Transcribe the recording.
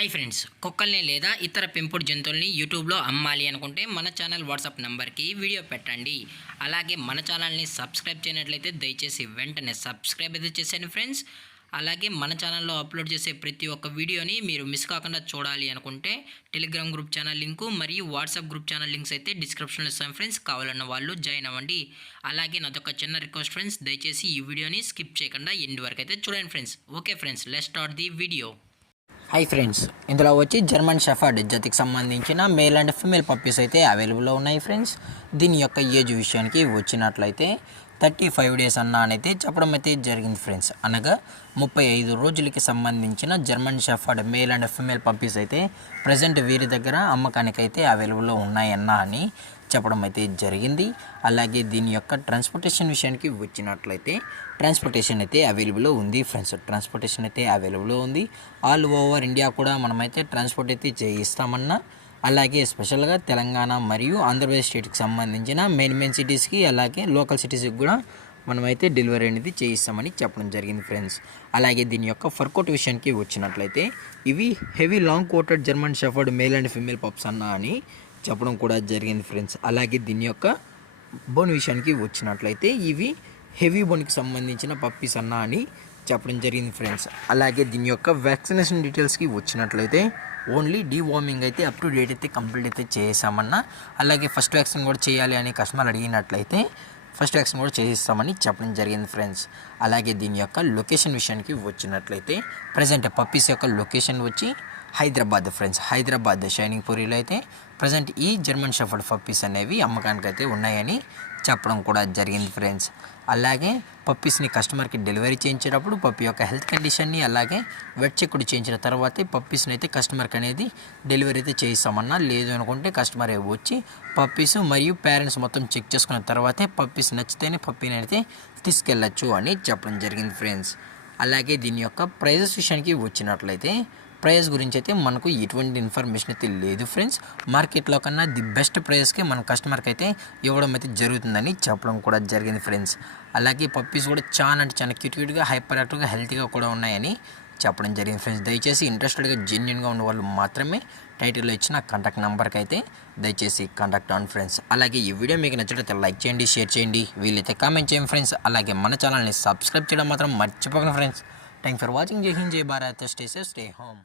Hi friends, కుక్కల్ని లేదా ఇతర పెంపుడు జంతువుల్ని యూట్యూబ్లో అమ్మాలి అనుకుంటే మన ఛానల్ వాట్సాప్ నెంబర్కి వీడియో పెట్టండి. అలాగే మన ఛానల్ని సబ్స్క్రైబ్ చేయనట్లయితే దయచేసి వెంటనే సబ్స్క్రైబ్ అయితే చేసేయండి ఫ్రెండ్స్. అలాగే మన ఛానల్లో అప్లోడ్ చేసే ప్రతి ఒక్క వీడియోని మీరు మిస్ కాకుండా చూడాలి అనుకుంటే టెలిగ్రామ్ గ్రూప్ ఛానల్ లింకు మరియు వాట్సాప్ గ్రూప్ ఛానల్ లింక్స్ అయితే డిస్క్రిప్షన్లో ఇస్తాను ఫ్రెండ్స్. కావాలన్న వాళ్ళు జాయిన్ అవ్వండి. అలాగే నాదొక చిన్న రిక్వెస్ట్ ఫ్రెండ్స్, దయచేసి ఈ వీడియోని స్కిప్ చేయకుండా ఎండ్ వరకు అయితే చూడండి friends. Okay friends, let's start the video. Hi friends, ఇందులో వచ్చి జర్మన్ షెఫర్డ్ జతికి సంబంధించిన మేల్ అండ్ ఫిమేల్ పప్పీస్ అయితే అవైలబుల్లో ఉన్నాయి ఫ్రెండ్స్. దీని యొక్క ఏజ్ విషయానికి వచ్చినట్లయితే 35 డేస్ అయితే చెప్పడం అయితే జరిగింది ఫ్రెండ్స్. అనగా 35 రోజులకి సంబంధించిన German shepherd male and female puppies అయితే ప్రజెంట్ వీరి దగ్గర అమ్మకానికి అయితే అవైలబుల్లో ఉన్నాయన్నా అని చెప్పడం అయితే జరిగింది. అలాగే దీని యొక్క ట్రాన్స్పోర్టేషన్ విషయానికి వచ్చినట్లయితే ట్రాన్స్పోర్టేషన్ అయితే అవైలబుల్లో ఉంది ఫ్రెండ్స్. ట్రాన్స్పోర్టేషన్ అయితే అవైలబుల్లో ఉంది. ఆల్ ఓవర్ ఇండియా కూడా మనమైతే ట్రాన్స్పోర్ట్ అయితే చేయిస్తామన్నా, అలాగే స్పెషల్గా తెలంగాణ మరియు ఆంధ్రప్రదేశ్ స్టేట్కి సంబంధించిన మెయిన్ సిటీస్కి అలాగే లోకల్ సిటీస్కి కూడా మనమైతే డెలివరీ అనేది చేయిస్తామని చెప్పడం జరిగింది ఫ్రెండ్స్. అలాగే దీని యొక్క ఫర్కోట్ విషయానికి వచ్చినట్లయితే ఇవి heavy long coated German shepherd male and female pups అన్నా అని చెప్పడం కూడా జరిగింది ఫ్రెండ్స్. అలాగే దీని యొక్క బోన్ విషయానికి వచ్చినట్లయితే ఇవి హెవీ బోన్కి సంబంధించిన పప్పీస్ అన్నా అని చెప్పడం జరిగింది ఫ్రెండ్స్. అలాగే దీని యొక్క వ్యాక్సినేషన్ డీటెయిల్స్కి వచ్చినట్లయితే ఓన్లీ డీవార్మింగ్ అయితే అప్ టు డేట్ అయితే కంప్లీట్ అయితే చేసామన్నా, అలాగే ఫస్ట్ వ్యాక్సిన్ కూడా చేయాలి అని కస్టమర్ అడిగినట్లయితే ఫస్ట్ వ్యాక్సిన్ కూడా చేయిస్తామని చెప్పడం జరిగింది ఫ్రెండ్స్. అలాగే దీని యొక్క లొకేషన్ విషయానికి వచ్చినట్లయితే ప్రజెంట్ పప్పీస్ యొక్క లొకేషన్ వచ్చి హైదరాబాద్ ఫ్రెండ్స్. హైదరాబాద్ షైనింగ్ పూరిలో అయితే ప్రజెంట్ ఈ జర్మన్ షెఫర్డ్ పప్పీస్ అనేవి అమ్మకానికి అయితే ఉన్నాయని చెప్పడం కూడా జరిగింది ఫ్రెండ్స్. అలాగే పప్పీస్ని కస్టమర్కి డెలివరీ చేయించేటప్పుడు పప్పీ యొక్క హెల్త్ కండిషన్ని అలాగే వెట్ చెక్ కూడా చేయించిన తర్వాతే పప్పీస్ని అయితే కస్టమర్కి అనేది డెలివరీ అయితే చేయిస్తామన్నా, లేదు అనుకుంటే కస్టమర్ వచ్చి పప్పీస్ మరియు పేరెంట్స్ మొత్తం చెక్ చేసుకున్న తర్వాతే పప్పీస్ నచ్చితేనే పప్పీని అయితే తీసుకెళ్ళచ్చు అని చెప్పడం జరిగింది ఫ్రెండ్స్. అలాగే దీని యొక్క ప్రైజెస్ విషయానికి వచ్చినట్లయితే ప్రైస్ గురించి అయితే మనకు ఎటువంటి ఇన్ఫర్మేషన్ అయితే లేదు ఫ్రెండ్స్. మార్కెట్లో కన్నా ది బెస్ట్ ప్రైస్కి మన కస్టమర్కి అయితే ఇవ్వడం అయితే జరుగుతుందని చెప్పడం కూడా జరిగింది ఫ్రెండ్స్. అలాగే పప్పీస్ కూడా చాలా క్యూట్గా హైపర్ యాక్టివ్గా హెల్తీగా కూడా ఉన్నాయని చెప్పడం జరిగింది ఫ్రెండ్స్. దయచేసి ఇంట్రెస్టెడ్గా జెన్యున్గా ఉన్న వాళ్ళు మాత్రమే టైటిల్లో ఇచ్చిన కాంటాక్ట్ నెంబర్కి అయితే దయచేసి కాంటాక్ట్ అవ్వండి ఫ్రెండ్స్. అలాగే ఈ వీడియో మీకు నచ్చినట్లయితే లైక్ చేయండి, షేర్ చేయండి, వీలైతే కామెంట్ చేయండి ఫ్రెండ్స్. అలాగే మన ఛానల్ని సబ్స్క్రైబ్ చేయడం మాత్రం మర్చిపోకండి ఫ్రెండ్స్. Thank for watching. జై హింద్, జై Bharat, stay safe, stay home.